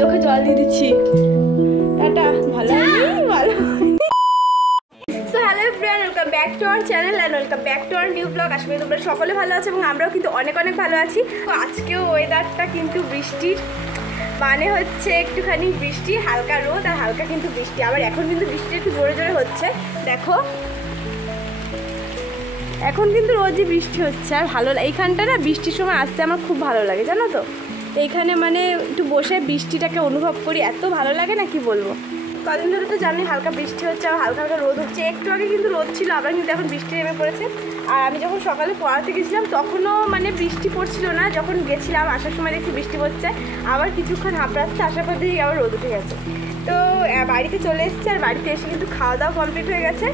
চোখে জল দিয়ে দিচ্ছি। টাটা। ভালো ভালো। So hello everyone, welcome back to our channel and welcome back to our new blog. আশা করি তোমরা সকলে ভালো আছো এবং আমরাও কিন্তু অনেক অনেক ভালো আছি। তো আজকেও ওয়েদারটা কিন্তু বৃষ্টির, মানে হচ্ছে একটুখানি বৃষ্টি, হালকা রোদ আর হালকা কিন্তু বৃষ্টি। আবার এখন কিন্তু বৃষ্টি একটু জোরে জোরে হচ্ছে, দেখো এখন কিন্তু রোজই বৃষ্টি হচ্ছে। আর ভালো, এইখানটা না বৃষ্টির সময় আসতে আমার খুব ভালো লাগে, জানো তো। এইখানে মানে একটু বসে বৃষ্টিটাকে অনুভব করি, এত ভালো লাগে না কি বলবো। কদিন ধরে তো জানি হালকা বৃষ্টি হচ্ছে, আর হালকা হালকা রোদ হচ্ছে। একটু আগে কিন্তু রোদ ছিল, আবার কিন্তু এখন বৃষ্টি নেমে পড়েছে। আর আমি যখন সকালে পড়াতে গেছিলাম তখনও মানে বৃষ্টি পড়ছিল না, যখন গেছিলাম আসার সময় দেখছি বৃষ্টি পড়ছে। আবার কিছুক্ষণ হাঁপড়াচ্ছে, আসার পর দেখি আবার রোদ উঠে গেছে। তো বাড়িতে চলে এসেছি, আর বাড়িতে এসে কিন্তু খাওয়া দাওয়া কমপ্লিট হয়ে গেছে।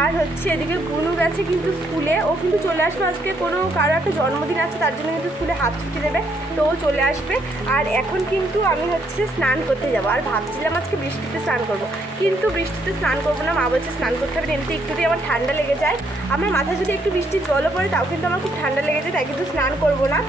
আর হচ্ছে এদিকে গুনু গেছে কিন্তু স্কুলে, ও কিন্তু চলে আসবে আজকে, কারো একটা জন্মদিন আছে, তার জন্য কিন্তু স্কুলে হাত ছুটি দেবে, তো ও চলে আসবে। আর এখন কিন্তু আমি হচ্ছে স্নান করতে যাবো, আর ভাবছিলাম আজকে বৃষ্টিতে স্নান করবো, কিন্তু বৃষ্টিতে স্নান করবো না। মা বলছে স্নান করতে হবে, এমনি একটু দিয়ে আমার ঠান্ডা লেগে যায়। আমার মাথায় যদি একটু বৃষ্টির জলও পড়ে তাও কিন্তু আমার খুব ঠান্ডা লেগে যায়, তাই কিন্তু স্নান করবো না।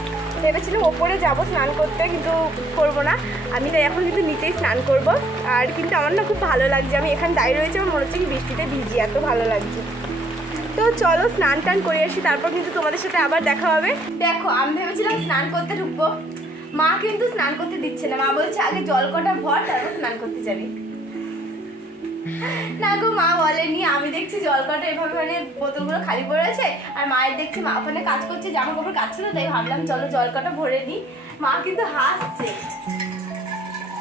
ভেবেছিলাম ওপরে যাবো স্নান করতে, কিন্তু করবো না আমি, তাই এখন কিন্তু নিচেই স্নান করবো। আর কিন্তু আমার না খুব ভালো লাগছে, আমি এখানে দাঁড়িয়ে রয়েছে, আমার মনে হচ্ছে কি বৃষ্টিতে ভিজি, এত ভালো লাগছে। তো চলো স্নান টান করে আসি, তারপর কিন্তু তোমাদের সাথে আবার দেখা হবে। দেখো আমি ভেবেছিলাম স্নান করতে ঢুকবো, মা কিন্তু স্নান করতে দিচ্ছে না। মা বলছে আগে জল কটা ভর তারপর স্নান করতে যাবি। না গো, মা বলেনি, আমি দেখছি জল কটা এভাবে মানে বোতলগুলো খালি পড়ে আছে, আর মায়ের দেখছি মা ওখানে কাজ করছে, জামা কাপড় কাটছিল, তাই ভাবলাম চলো জল কটা ভরে নিই। মা কিন্তু হাসছে।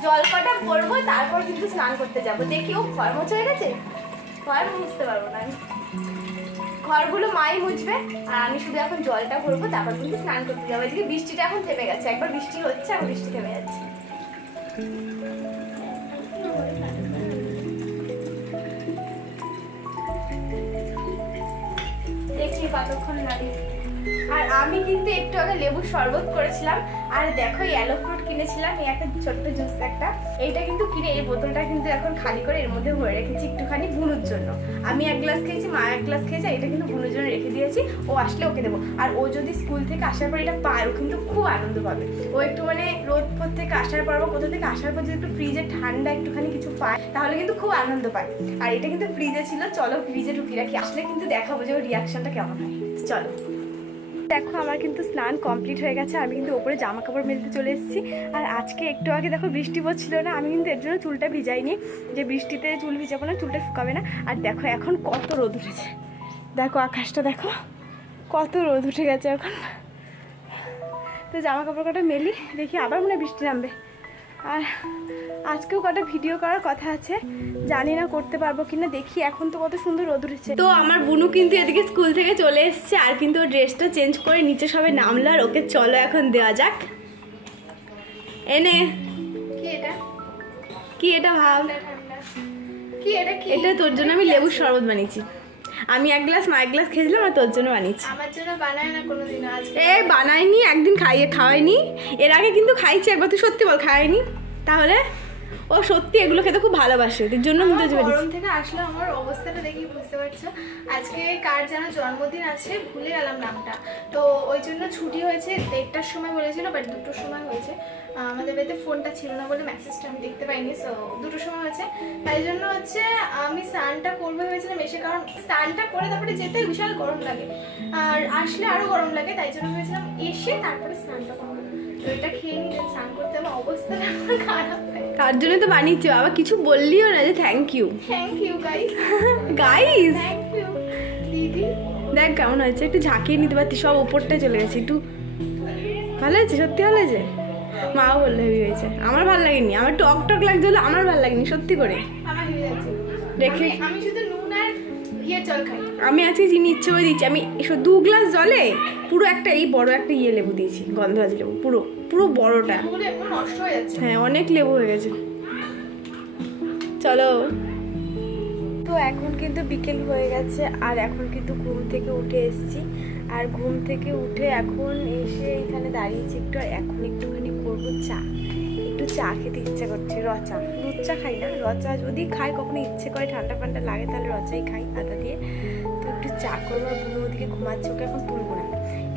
জল কটা ভরবো তারপর কিন্তু স্নান করতে যাবো। দেখি ও ঘর মোছা হয়ে গেছে, ঘর মুছতে পারবো না আমি, ঘরগুলো মাই মুছবে, আর আমি শুধু এখন জলটা ভরবো, তারপর কিন্তু স্নান করতে যাবো। এদিকে বৃষ্টিটা এখন থেমে গেছে, একবার বৃষ্টি হচ্ছে আর বৃষ্টি থেমে যাচ্ছে। দেখি কতক্ষণ লাগে। আর আমি কিন্তু একটু আগে লেবুর শরবত করেছিলাম, আর দেখো ইয়েলো ফ্রুট কিনেছিলাম, এই একটা ছোট্ট জুস একটা, এইটা কিন্তু কিনে এই বোতলটা কিন্তু এখন খালি করে এর মধ্যে ভরে রেখেছি একটুখানি বুনুর জন্য। আমি এক গ্লাস খেয়েছি, মা এক গ্লাস খেয়েছে, এটা কিন্তু বুনুর জন্য রেখে দিয়েছি, ও আসলে ওকে দেবো। আর ও যদি স্কুল থেকে আসার পর এটা পায়, ও কিন্তু খুব আনন্দ পাবে। ও একটু মানে রোদ থেকে আসার পর বা কোথা থেকে আসার পর যদি একটু ফ্রিজে ঠান্ডা একটুখানি কিছু পায়, তাহলে কিন্তু খুব আনন্দ পায়। আর এটা কিন্তু ফ্রিজে ছিল, চলো ফ্রিজে ঢুকিয়ে রাখি, আসলে কিন্তু দেখাবো যে ওর রিয়াকশনটা কেমন হয়। চলো। দেখো আমার কিন্তু স্নান কমপ্লিট হয়ে গেছে, আমি কিন্তু ওপরে জামা কাপড় মেলতে চলে এসেছি। আর আজকে একটু আগে দেখো বৃষ্টি পড়ছিল না, আমি কিন্তু এর জন্য চুলটা ভিজাইনি, যে বৃষ্টিতে চুল ভিজাবো না, চুলটা শুকাবে না। আর দেখো এখন কত রোদ উঠেছে, দেখো আকাশটা দেখো কত রোদ উঠে গেছে এখন। তো জামা কাপড় কটা মেলি, দেখি আবার মনে হয় বৃষ্টি নামবে। আর আজকেও কটা ভিডিও করার কথা আছে, জানি না করতে পারবো কিনা, দেখি। এখন তো কত সুন্দর রোদ উঠেছে। তো আমার বুনু কিন্তু এদিকে স্কুল থেকে চলে এসছে, আর কিন্তু ওর ড্রেসটা চেঞ্জ করে নিচে সবাই নামলো, আর ওকে চলো এখন দেওয়া যাক। এনে কি এটা ভাব, কি এটা, কি এটা তোর জন্য আমি লেবুর শরবত বানিয়েছি। আমি এক গ্লাস, মা এক গ্লাস খেয়েছিলাম, আর তোর জন্য বানিয়েছি। আমার জন্য বানায় না কোনোদিন, বানায়নি, একদিন খাওয়াইনি, এর আগে কিন্তু খাইছি একবার। তুই সত্যি বল খাওয়াইনি? তাহলে ও সত্যি এগুলো খেতে খুব ভালোবাসে, এর জন্য গরম থেকে আসলে আমার অবস্থাটা দেখি বুঝতে পারছো। আজকে কার যেন জন্মদিন আছে, ভুলে গেলাম নামটা, তো ওই জন্য ছুটি হয়েছে। 1টার সময় বলেছিল, বাট 2টোর সময় হয়েছে। আমাদের বাড়িতে ফোনটা ছিল না বলে মেসেজটা আমি দেখতে পাইনি, সো 2টোর সময় হয়েছে। তাই জন্য হচ্ছে আমি স্নানটা করবো ভেবেছিলাম এসে, কারণ স্নানটা করে তারপরে যেতে বিশাল গরম লাগে, আর আসলে আরো গরম লাগে, তাই জন্য ভেবেছিলাম এসে তারপরে স্নানটা করবো। তো এটা খেয়ে নিয়ে স্নান করতে আমার অবস্থাটা খারাপ হয়, তার জন্য তো বানিয়েছি। আবার কিছু বললিও না যে thank you guys, guys thank you দিদি। দেখ কেমন হয়েছে, একটু ঝাঁকিয়ে নিতে পারতি, সব ওপরটায় চলে গেছে। একটু ভালো হয়েছে, সত্যি ভালো হয়েছে। মাও বললে হেভি হয়েছে, আমার ভালো লাগেনি, আমার টক টক লাগছে হলো, আমার ভালো লাগেনি সত্যি করে। দেখে আমি শুধু নুন আর জল খাই, আমি আজকে চিনি ইচ্ছে করে দিচ্ছি। আমি 2 গ্লাস জলে পুরো একটা এই বড় একটা লেবু দিয়েছি, গন্ধরাজ লেবু, পুরো পুরো বড়টা। নষ্ট হয়ে যাচ্ছে, হ্যাঁ অনেক লেবু হয়ে গেছে। চলো। তো এখন কিন্তু বিকেল হয়ে গেছে, আর এখন কিন্তু ঘুম থেকে উঠে এসেছি। আর ঘুম থেকে উঠে এখন এসে এখানে দাঁড়িয়েছি একটু, আর এখন একটুখানি করবো চা। একটু চা খেতে ইচ্ছে করছে, রচা, দুধ চা খাই না, রচা যদি খাই কখনো ইচ্ছে করে, ঠান্ডা ফান্ডা লাগে তাহলে রচাই খাই আদা দিয়ে। তো একটু চা করবো, আর বুনো ওদিকে ঘুমাচ্ছে, ওকে এখন তুলবো না,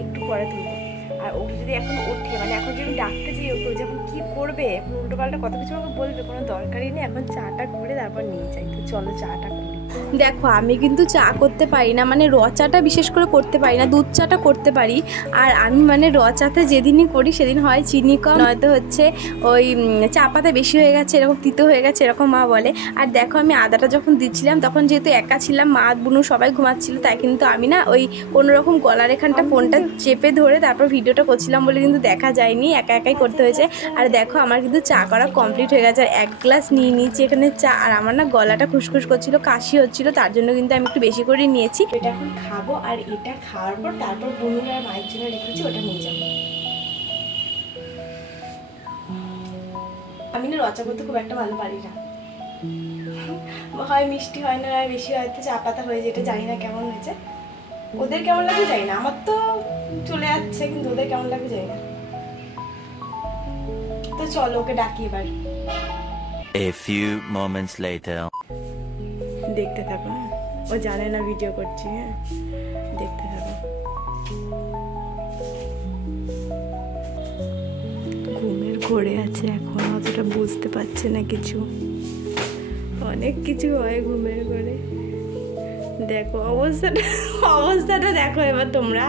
একটু পরে তুলবো। আর ও যদি এখন ওঠে, মানে এখন যদি ডাকতে যাই ওকে, যখন কী করবে, উল্টো পাল্টা কত কিছু আমাকে বলবে, কোনো দরকারই নেই। এখন চাটা করে তারপর নিয়ে যাই। তো চলো চাটা করি। দেখো আমি কিন্তু চা করতে পারি না, মানে র চাটা বিশেষ করে করতে পারি না, দুধ চাটা করতে পারি। আর আমি মানে র চাতে যেদিনই করি সেদিন হয় চিনি কম, নয়তো হচ্ছে ওই চা পাতা বেশি হয়ে গেছে, এরকম তিতো হয়ে গেছে, এরকম মা বলে। আর দেখো আমি আদাটা যখন দিচ্ছিলাম তখন যেহেতু একা ছিলাম, মা বুনু সবাই ঘুমাচ্ছিল, তাই কিন্তু আমি না ওই কোনোরকম গলার এখানটা ফোনটা চেপে ধরে তারপর ভিডিওটা করছিলাম বলে কিন্তু দেখা যায়নি, একা একাই করতে হয়েছে। আর দেখো আমার কিন্তু চা করা কমপ্লিট হয়ে গেছে, আর 1 গ্লাস নিয়ে নিয়েছি এখানে চা। আর আমার না গলাটা খুসখুস করছিল, কাশি হচ্ছিল, তার জন্য কিন্তু আমি একটু বেশি করে নিয়েছি। এটা এখন খাবো, আর এটা খাওয়ার পর তারপর বুনু আর মায়ের জন্য রেখেছি, ওটা নিয়ে যাবো। আমি না রচা করতে খুব একটা ভালো পারি না, হয় মিষ্টি হয় না, হয় বেশি হয়তো চা পাতা হয়ে যেটা জানি না কেমন হয়েছে। ওদের কেমন লাগে জানি না, আমার তো চলে যাচ্ছে, কিন্তু ওদের কেমন লাগে জানি না। তো চলো ওকে ডাকি এবার। A few moments later. দেখতে থাকো, না ও জানে না ভিডিও করছি, হ্যাঁ দেখতে থাকো। ঘুমের ঘোরে আছে এখন, অতটা বুঝতে পারছে না কিছু, অনেক কিছু হয় ঘুমের ঘোরে। দেখো অবস্থাটা দেখো এবার তোমরা,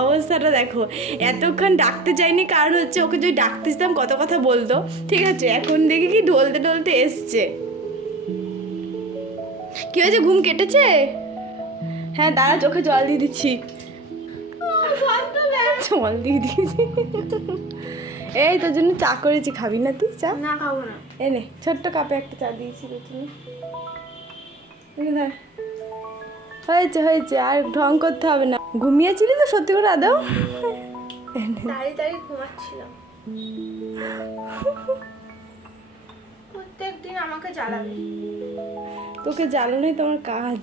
অবস্থাটা দেখো। এতক্ষণ ডাকতে যাইনি, কারণ হচ্ছে ওকে যদি ডাকতে যেতাম কত কথা বলতো, ঠিক আছে। এখন দেখি কি ঢলতে ঢলতে এসছে। কি হয়েছে, ঘুম কেটেছে? হ্যাঁ দাঁড়া, চোখে জল দিয়ে দিচ্ছি, জল দিয়ে দিয়েছি। এই তোর জন্য চা করেছি, খাবি না তুই চা? না খাবো না। এনে ছোট্ট কাপে একটা চা দিয়েছি তোর জন্য। হয়েছে হয়েছে, আর ঢং করতে হবে না। ঘুমিয়েছিলি তো সত্যি করে আদৌ? দাঁড়িয়ে ঘুমাচ্ছিলাম। প্রত্যেকদিন আমাকে জ্বালাবে। তোকে জ্বালানোই তোমার কাজ।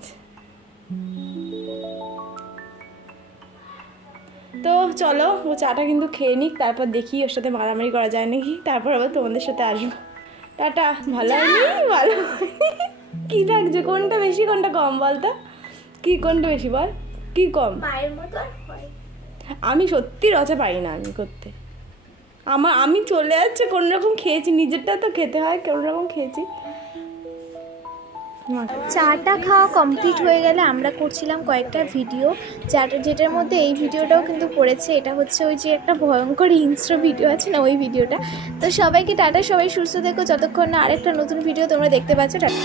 তো চলো ও চাটা কিন্তু খেয়ে নিক, তারপর দেখি ওর সাথে মারামারি করা যায় নাকি, তারপর আবার তোমাদের সাথে আসবো। টাটা। ভালো হয়নি? ভালো কি লাগছে? কোনটা বেশি কোনটা কম বলতো? কি কোনটা বেশি বল, কি কম? মায়ের মতো হয়। আমি সত্যি রচা পারি না আমি করতে, আমি চলে যাচ্ছে কোনোরকম খেয়েছি, নিজেরটা তো খেতে হয়, কোনোরকম খেয়েছি। চাটা খাওয়া কমপ্লিট হয়ে গেলে আমরা করছিলাম কয়েকটা ভিডিও, যেটার মধ্যে এই ভিডিওটাও কিন্তু পড়েছে। এটা হচ্ছে ওই যে একটা ভয়ঙ্কর হিংস্র ভিডিও আছে না, ওই ভিডিওটা। তো সবাইকে টাটা, সবাই সুস্থ থেকো, যতক্ষণ না আরেকটা নতুন ভিডিও তোমরা দেখতে পাচ্ছ। টাটা।